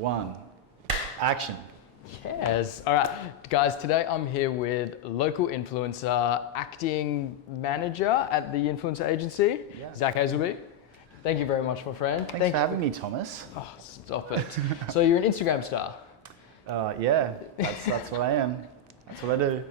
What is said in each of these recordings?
one, action. Yes. All right, guys, today I'm here with local influencer, acting manager at the influencer agency, Zak Hasleby. Thank you very much, my friend. Thanks for having me, Thomas. Oh, stop it. So you're an Instagram star? Yeah, that's what I am. That's what I do.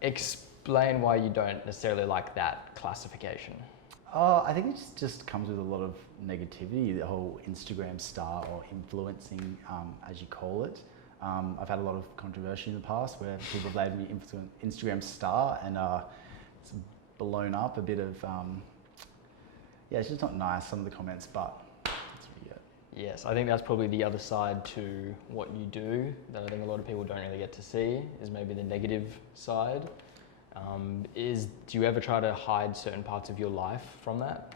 Explain why you don't necessarily like that classification. I think it just comes with a lot of negativity, the whole Instagram star or influencing, as you call it. I've had a lot of controversy in the past where people have labelled me Instagram star, and it's blown up a bit of, yeah, it's just not nice, some of the comments, but that's really it. Yes, I think that's probably the other side to what you do that I think a lot of people don't really get to see, is maybe the negative side. Do you ever try to hide certain parts of your life from that?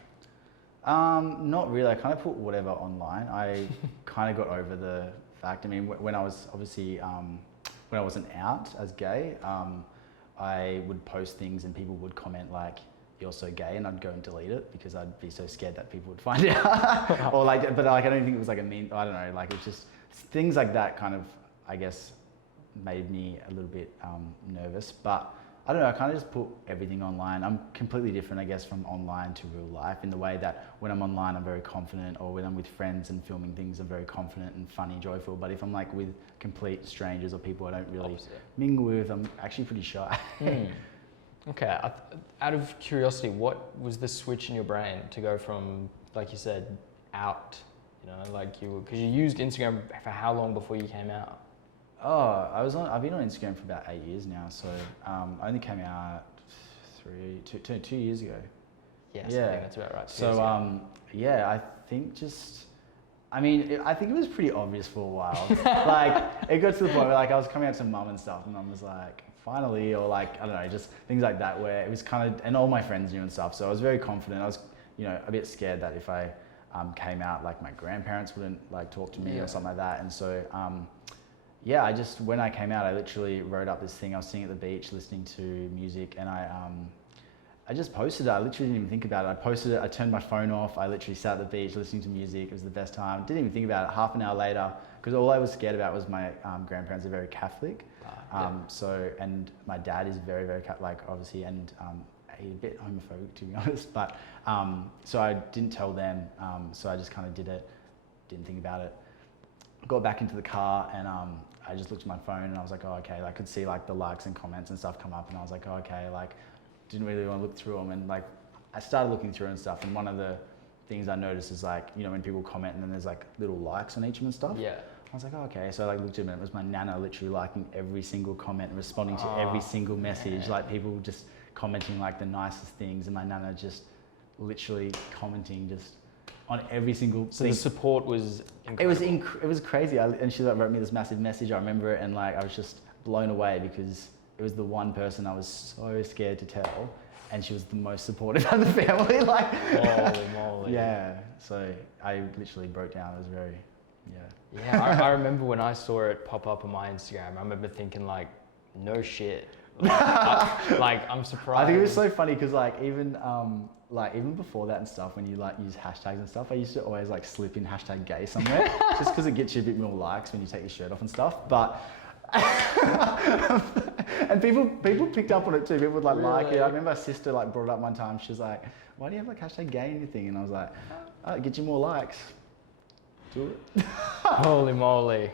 Not really. I kind of put whatever online. I kind of got over the fact. I mean, when I was obviously, when I wasn't out as gay, I would post things and people would comment like, "You're so gay," and I'd go and delete it because I'd be so scared that people would find out. Or like, but like, I don't think it was like a mean, I don't know, like it's just things like that kind of, I guess, made me a little bit nervous. But I don't know, I kind of just put everything online. I'm completely different, I guess, from online to real life in the way that when I'm online, I'm very confident, or when I'm with friends and filming things, I'm very confident and funny, joyful. But if I'm like with complete strangers or people I don't really mingle with, I'm actually pretty shy. Okay, out of curiosity, what was the switch in your brain to go from, like you said, out, you know, like because you used Instagram for how long before you came out? Oh, I've been on Instagram for about 8 years now, so I only came out 2 years ago. Yes, yeah. I think that's about right. So yeah, I think I think it was pretty obvious for a while. Like it got to the point where like I was coming out to mum and stuff, and mum was like, "Finally," or like, I don't know, just things like that where it was kind of, and all my friends knew and stuff. So I was very confident. I was, you know, a bit scared that if I came out, like my grandparents wouldn't like talk to me or something like that. And so yeah, when I came out, I literally wrote up this thing. I was sitting at the beach listening to music, and I just posted it. I literally didn't even think about it. I posted it, I turned my phone off. I literally sat at the beach listening to music. It was the best time. Didn't even think about it. Half an hour later, because all I was scared about was my grandparents are very Catholic. So, and my dad is very, very Catholic, obviously, and a bit homophobic, to be honest. But so I didn't tell them. So I just kind of did it, didn't think about it. Got back into the car, and I just looked at my phone and I was like, oh, okay. I could see like the likes and comments and stuff come up, and I was like, oh, okay. Like, didn't really want to look through them, and like I started looking through and stuff. And one of the things I noticed is like, you know, when people comment and then there's like little likes on each of them and stuff. Yeah. I was like, oh, okay. So I like looked at them, and it was my nana literally liking every single comment and responding to every single message. Like people just commenting like the nicest things, and my nana just literally commenting just on every single thing. So the support was incredible. It was crazy. And she like wrote me this massive message. I remember it, and like I was just blown away because it was the one person I was so scared to tell, and she was the most supportive of the family. Like, holy moly. Yeah. So I literally broke down. It was very, Yeah, I remember when I saw it pop up on my Instagram. I remember thinking like, no shit. Like, I'm surprised. I think it was so funny because like even before that and stuff, when you like use hashtags and stuff, I used to always like slip in hashtag gay somewhere just because it gets you a bit more likes when you take your shirt off and stuff. But and people picked up on it too. People would like it. I remember my sister like brought it up one time. She was like, "Why do you have like hashtag gay in your thing?" And I was like, "Oh, get you more likes." Do it. Holy moly.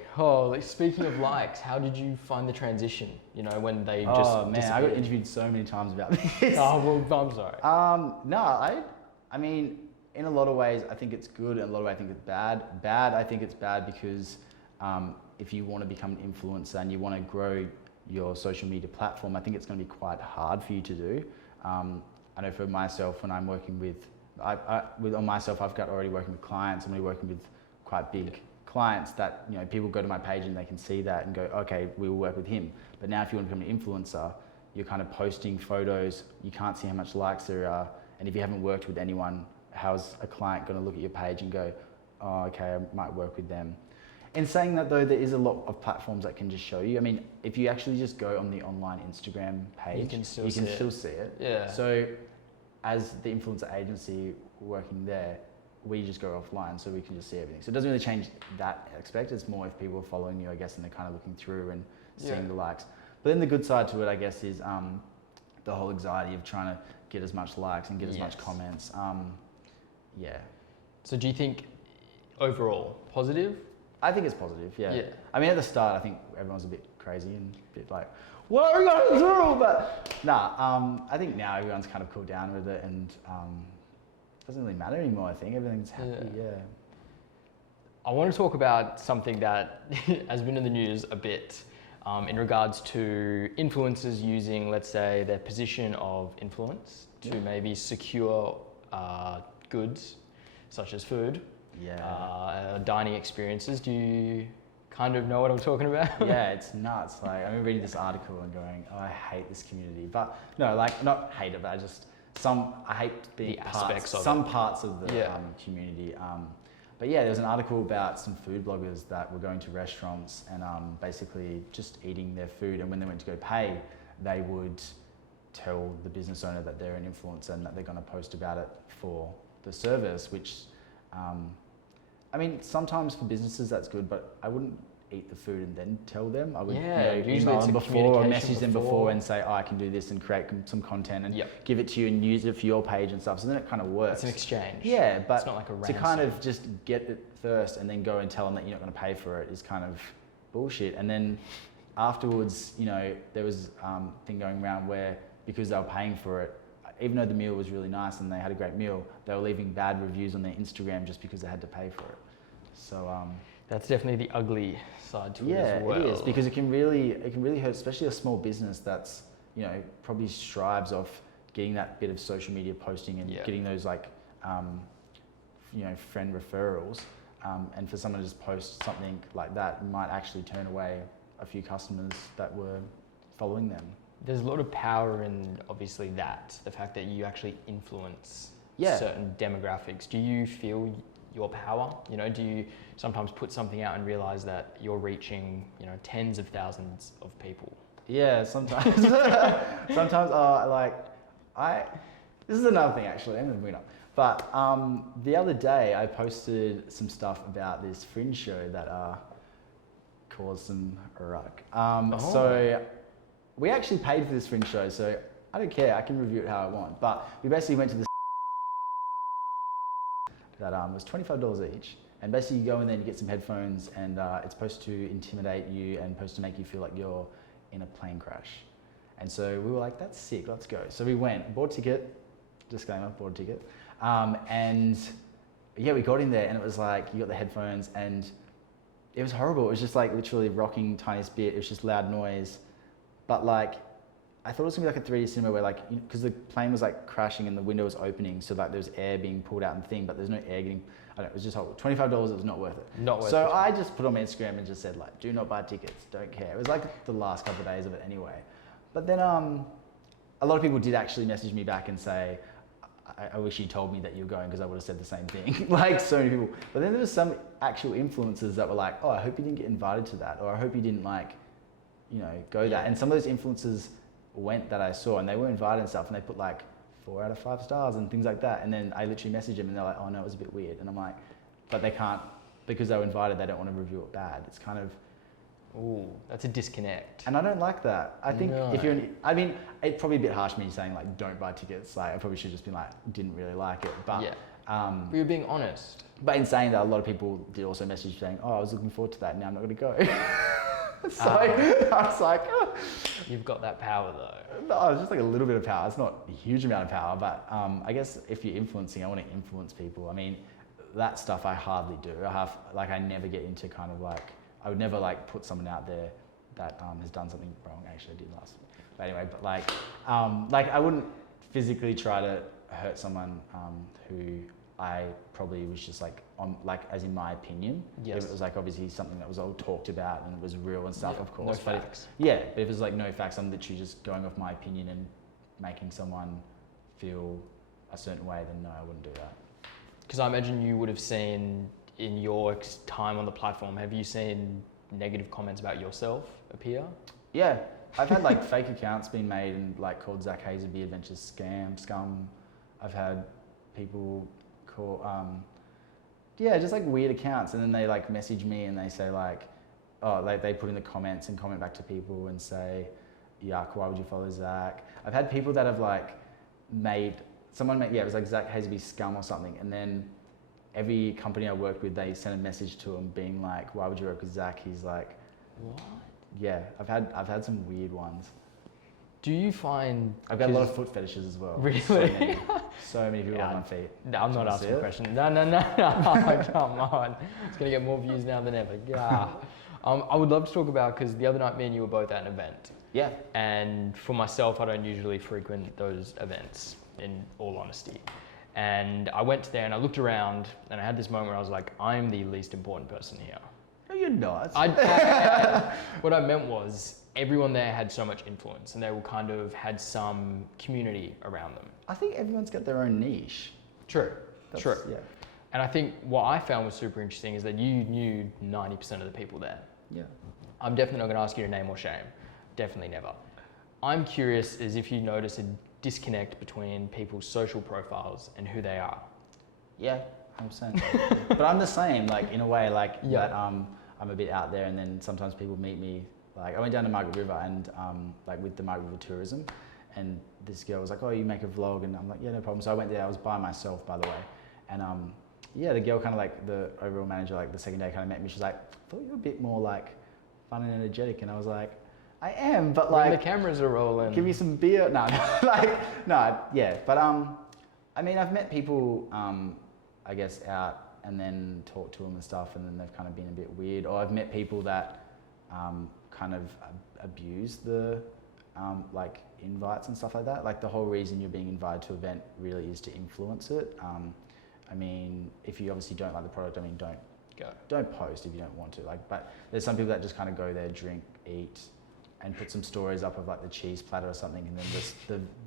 Speaking of likes, how did you find the transition? You know, when they just disappeared? I got interviewed so many times about this. Oh, well, I'm sorry. No, I mean, in a lot of ways, I think it's good. In a lot of ways, I think it's bad. I think it's bad because if you want to become an influencer and you want to grow your social media platform, I think it's going to be quite hard for you to do. I know for myself, when I'm working on myself, I've got already working with clients. I'm already working with quite big clients that, you know, people go to my page and they can see that and go, okay, we will work with him. But now if you want to become an influencer, you're kind of posting photos, you can't see how much likes there are. And if you haven't worked with anyone, how's a client going to look at your page and go, oh, okay, I might work with them. In saying that though, there is a lot of platforms that can just show you. I mean, if you actually just go on the online Instagram page, you can still see it. Yeah. So as the influencer agency working there, we just go offline so we can just see everything. So it doesn't really change that aspect. It's more if people are following you, I guess, and they're kind of looking through and seeing the likes. But then the good side to it, I guess, is the whole anxiety of trying to get as much likes and get as much comments. Yeah. So do you think overall positive? I think it's positive, yeah. I mean, at the start, I think everyone's a bit crazy and a bit like, what are we going to do? But I think now everyone's kind of cooled down with it, and it doesn't really matter anymore, I think. Everything's happy, I want to talk about something that has been in the news a bit in regards to influencers using, let's say, their position of influence to maybe secure goods, such as food, dining experiences. Do you kind of know what I'm talking about? Yeah, it's nuts. Like, I remember reading this article and going, oh, I hate this community. But no, like, not hate it, but I hate the aspects of some parts of the community. But yeah, there was an article about some food bloggers that were going to restaurants and basically just eating their food. And when they went to go pay, they would tell the business owner that they're an influencer and that they're going to post about it for the service, which, I mean, sometimes for businesses that's good, but I wouldn't eat the food and then tell them. I would email them before or message them before and say, oh, I can do this and create some content and give it to you and use it for your page and stuff. So then it kind of works. It's an exchange. Yeah, but it's not like a ransom. To kind of just get it first and then go and tell them that you're not going to pay for it is kind of bullshit. And then afterwards, you know, there was thing going around where because they were paying for it, even though the meal was really nice and they had a great meal, they were leaving bad reviews on their Instagram just because they had to pay for it. So that's definitely the ugly side to it as well. Yeah, it is, because it can really hurt, especially a small business that's, you know, probably strives off getting that bit of social media posting and getting those like, you know, friend referrals. And for someone to just post something like that might actually turn away a few customers that were following them. There's a lot of power in obviously the fact that you actually influence certain demographics. Do you feel your power? You know, do you sometimes put something out and realize that you're reaching, you know, tens of thousands of people? Yeah, sometimes. This is another thing actually, I'm gonna bring it up. But the other day I posted some stuff about this fringe show that caused some ruck. So we actually paid for this fringe show, so I don't care, I can review it how I want. But we basically went to this that was $25 each. And basically you go in there and you get some headphones and it's supposed to intimidate you and supposed to make you feel like you're in a plane crash. And so we were like, that's sick, let's go. So we went, bought a ticket, disclaimer, bought a ticket. And yeah, we got in there and it was like, you got the headphones and it was horrible. It was just like literally rocking tiniest bit. It was just loud noise. But like, I thought it was gonna be like a 3D cinema where like, because the plane was like crashing and the window was opening, so like there was air being pulled out and thing, but there's no air getting, I don't know, it was just horrible. $25, it was not worth it. Not worth it. So I just put on my Instagram and just said like, do not buy tickets, don't care. It was like the last couple of days of it anyway. But then a lot of people did actually message me back and say, I wish you told me that you were going because I would have said the same thing. Like so many people. But then there was some actual influencers that were like, oh, I hope you didn't get invited to that, or I hope you didn't like, you know, go that. And some of those influencers went that I saw and they were invited and stuff and they put like 4 out of 5 stars and things like that. And then I literally messaged them and they're like, oh no, it was a bit weird. And I'm like, but they can't, because they were invited, they don't want to review it bad. It's kind of, ooh, that's a disconnect. and I don't like that. I think if you're, I mean, it's probably a bit harsh me saying like, don't buy tickets. Like I probably should just been like, didn't really like it. But but you're being honest. But in saying that, a lot of people did also message saying, oh, I was looking forward to that. Now I'm not going to go. So I was like, oh. You've got that power though. No, it's just like a little bit of power. It's not a huge amount of power, but I guess if you're influencing, I want to influence people. I mean, that stuff I hardly do. I never get into kind of like, I would never like put someone out there that has done something wrong. Actually, I did last week. But anyway, but like I wouldn't physically try to hurt someone who I probably was just like on, like as in my opinion. Yes. If it was like obviously something that was all talked about and it was real and stuff, of course. No facts. Yeah, but if it was like no facts, I'm literally just going off my opinion and making someone feel a certain way, then no, I wouldn't do that. Because I imagine you would have seen in your time on the platform, have you seen negative comments about yourself appear? Yeah, I've had like fake accounts being made and like called Zak Hasleby Adventures scum. I've had people call, Yeah, just like weird accounts, and then they like message me and they say like, oh, they put in the comments and comment back to people and say, yuck, why would you follow Zach? I've had people that have like it was like Zak Hasleby scum or something, and then every company I worked with, they sent a message to him being like, why would you work with Zach? He's like, What? yeah, I've had some weird ones. Do you find... I've got a lot of foot fetishes as well. Really? So many people on my feet. No, I'm not asking a question. No, come on. It's going to get more views now than ever. Yeah. I would love to talk about, because the other night me and you were both at an event. Yeah. And for myself, I don't usually frequent those events, in all honesty. And I went there and I looked around and I had this moment where I was like, I'm the least important person here. No, you're not. What I meant was, everyone there had so much influence and they all kind of had some community around them. I think everyone's got their own niche. True. Yeah. And I think what I found was super interesting is that you knew 90% of the people there. Yeah. I'm definitely not going to ask you to name or shame. Definitely never. I'm curious as if you notice a disconnect between people's social profiles and who they are. Yeah, 100%. But I'm the same, like in a way, like that. I'm a bit out there, and then sometimes people meet me. Like I went down to Margaret River and like with the Margaret River tourism, and this girl was like, "Oh, you make a vlog," and I'm like, "Yeah, no problem." So I went there. I was by myself, by the way, and yeah, the girl kind of like the overall manager, like the second day, kind of met me. She's like, "I thought you were a bit more like fun and energetic," and I was like, "I am, but like when the cameras are rolling, give me some beer." No, yeah, but I mean, I've met people, I guess, out and then talked to them and stuff, and then they've kind of been a bit weird. Or I've met people that kind of abuse the like invites and stuff like that. Like the whole reason you're being invited to an event really is to influence it. I mean, if you obviously don't like the product, I mean, don't post if you don't want to. Like, but there's some people that just kind of go there, drink, eat, and put some stories up of like the cheese platter or something, and then just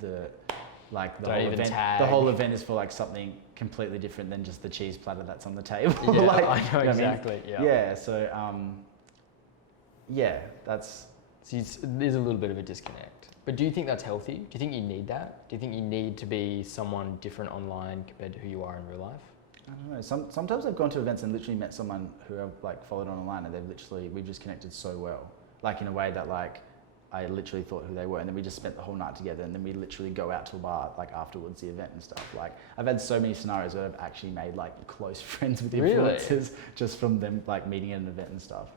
the whole event is for like something completely different than just the cheese platter that's on the table. Yeah, like, I know exactly. I mean? Yeah. So yeah, that's. So there's a little bit of a disconnect. But do you think that's healthy? Do you think you need that? Do you think you need to be someone different online compared to who you are in real life? I don't know. Sometimes I've gone to events and literally met someone who I've like followed online, and we've just connected so well, like in a way that like I literally thought who they were, and then we just spent the whole night together, and then we literally go out to a bar like afterwards, the event and stuff. Like I've had so many scenarios where I've actually made like close friends with influencers just from them like meeting at an event and stuff.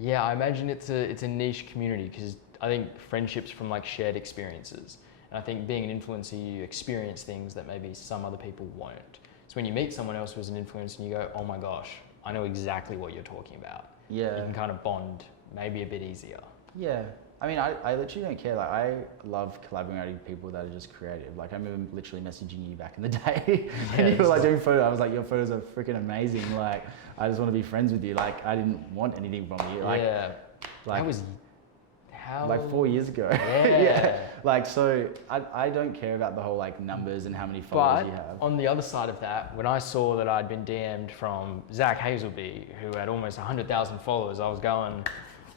Yeah, I imagine it's a niche community, because I think friendships from like shared experiences. And I think being an influencer, you experience things that maybe some other people won't. So when you meet someone else who's an influencer and you go, oh my gosh, I know exactly what you're talking about. Yeah. You can kind of bond maybe a bit easier. Yeah. I mean, I literally don't care. Like, I love collaborating with people that are just creative. Like, I remember literally messaging you back in the day, and you were like doing photos. I was like, your photos are freaking amazing. Like, I just want to be friends with you. Like, I didn't want anything from you. Like, yeah. Like, that was how? Like 4 years ago. Yeah. Yeah. Like, so I don't care about the whole like numbers and how many followers you have. On the other side of that, when I saw that I'd been DM'd from Zak Hasleby, who had almost 100,000 followers, I was going,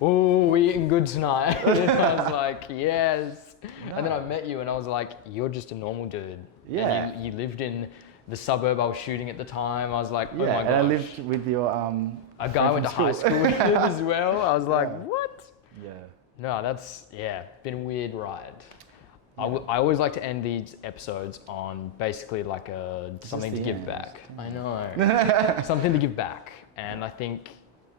oh, we're eating good tonight. And I was like, yes. No. And then I met you and I was like, you're just a normal dude. Yeah. And you lived in the suburb I was shooting at the time. I was like, oh my gosh. And I lived with your a guy I went to high school with as well. I was like, Yeah. what? Yeah. No, that's, been a weird ride. I always like to end these episodes on basically like something to give back. I know. Something to give back. And I think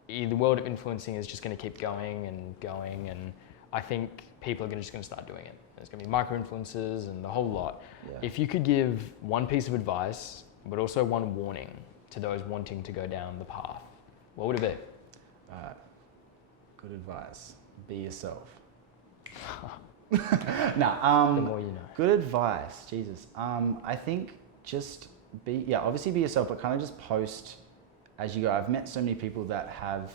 the world of influencing is just going to keep going and going, and I think people are just going to start doing it. There's going to be micro-influencers and the whole lot. Yeah. If you could give one piece of advice, but also one warning to those wanting to go down the path, what would it be? Good advice. Be yourself. The more you know. Good advice. Jesus. I think just obviously be yourself, but kind of just post as you go. I've met so many people that have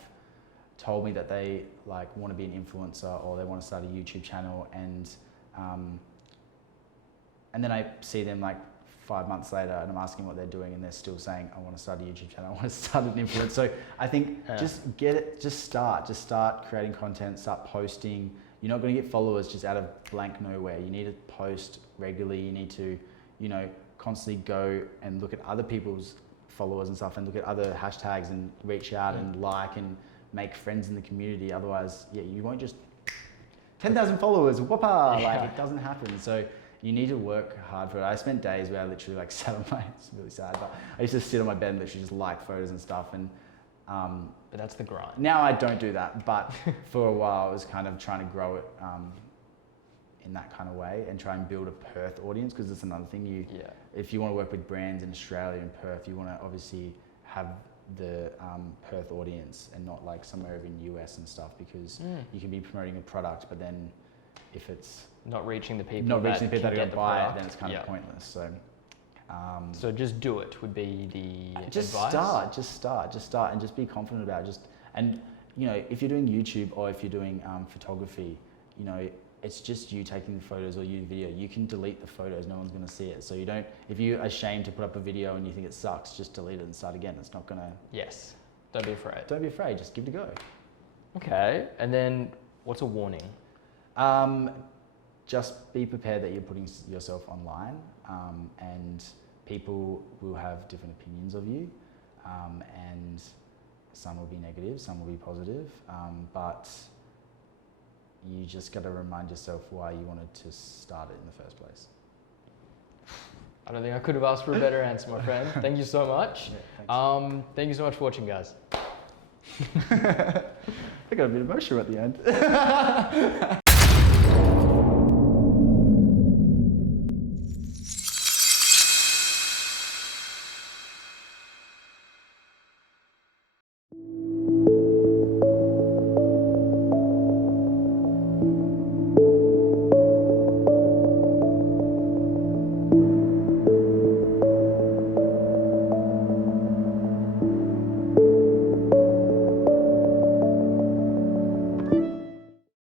told me that they like want to be an influencer or they want to start a YouTube channel, and then I see them like 5 months later and I'm asking what they're doing and they're still saying, I want to start a YouTube channel, I want to start an influence. So I think just start creating content, start posting. You're not going to get followers just out of blank nowhere. You need to post regularly. You need to, constantly go and look at other people's followers and stuff and look at other hashtags and reach out and like and make friends in the community. Otherwise, yeah, you won't just 10,000 followers, whoppa, like it doesn't happen. So you need to work hard for it. I spent days where I literally like sat on my, it's really sad, but I used to sit on my bed and literally just like photos and stuff. And but that's the grind. now I don't do that, but for a while I was kind of trying to grow it in that kind of way and try and build a Perth audience, because it's another thing. If you want to work with brands in Australia and Perth, you want to obviously have the Perth audience and not like somewhere over in the US and stuff, because you can be promoting a product, but then if it's not reaching the people that are going to buy product, it, then it's kind of pointless. So so just do it would be the just advice. Just start and just be confident about it. And you know, if you're doing YouTube or if you're doing photography, you know, it's just you taking the photos or you video. You can delete the photos, no one's going to see it. So you don't, if you're ashamed to put up a video and you think it sucks, just delete it and start again. It's not going to... Yes, don't be afraid. Don't be afraid, just give it a go. Okay, and then what's a warning? Just be prepared that you're putting yourself online, and people will have different opinions of you, and some will be negative, some will be positive, but you just got to remind yourself why you wanted to start it in the first place. I don't think I could have asked for a better answer, my friend. Thank you so much. Yeah, thank you so much for watching, guys. I got a bit emotional at the end.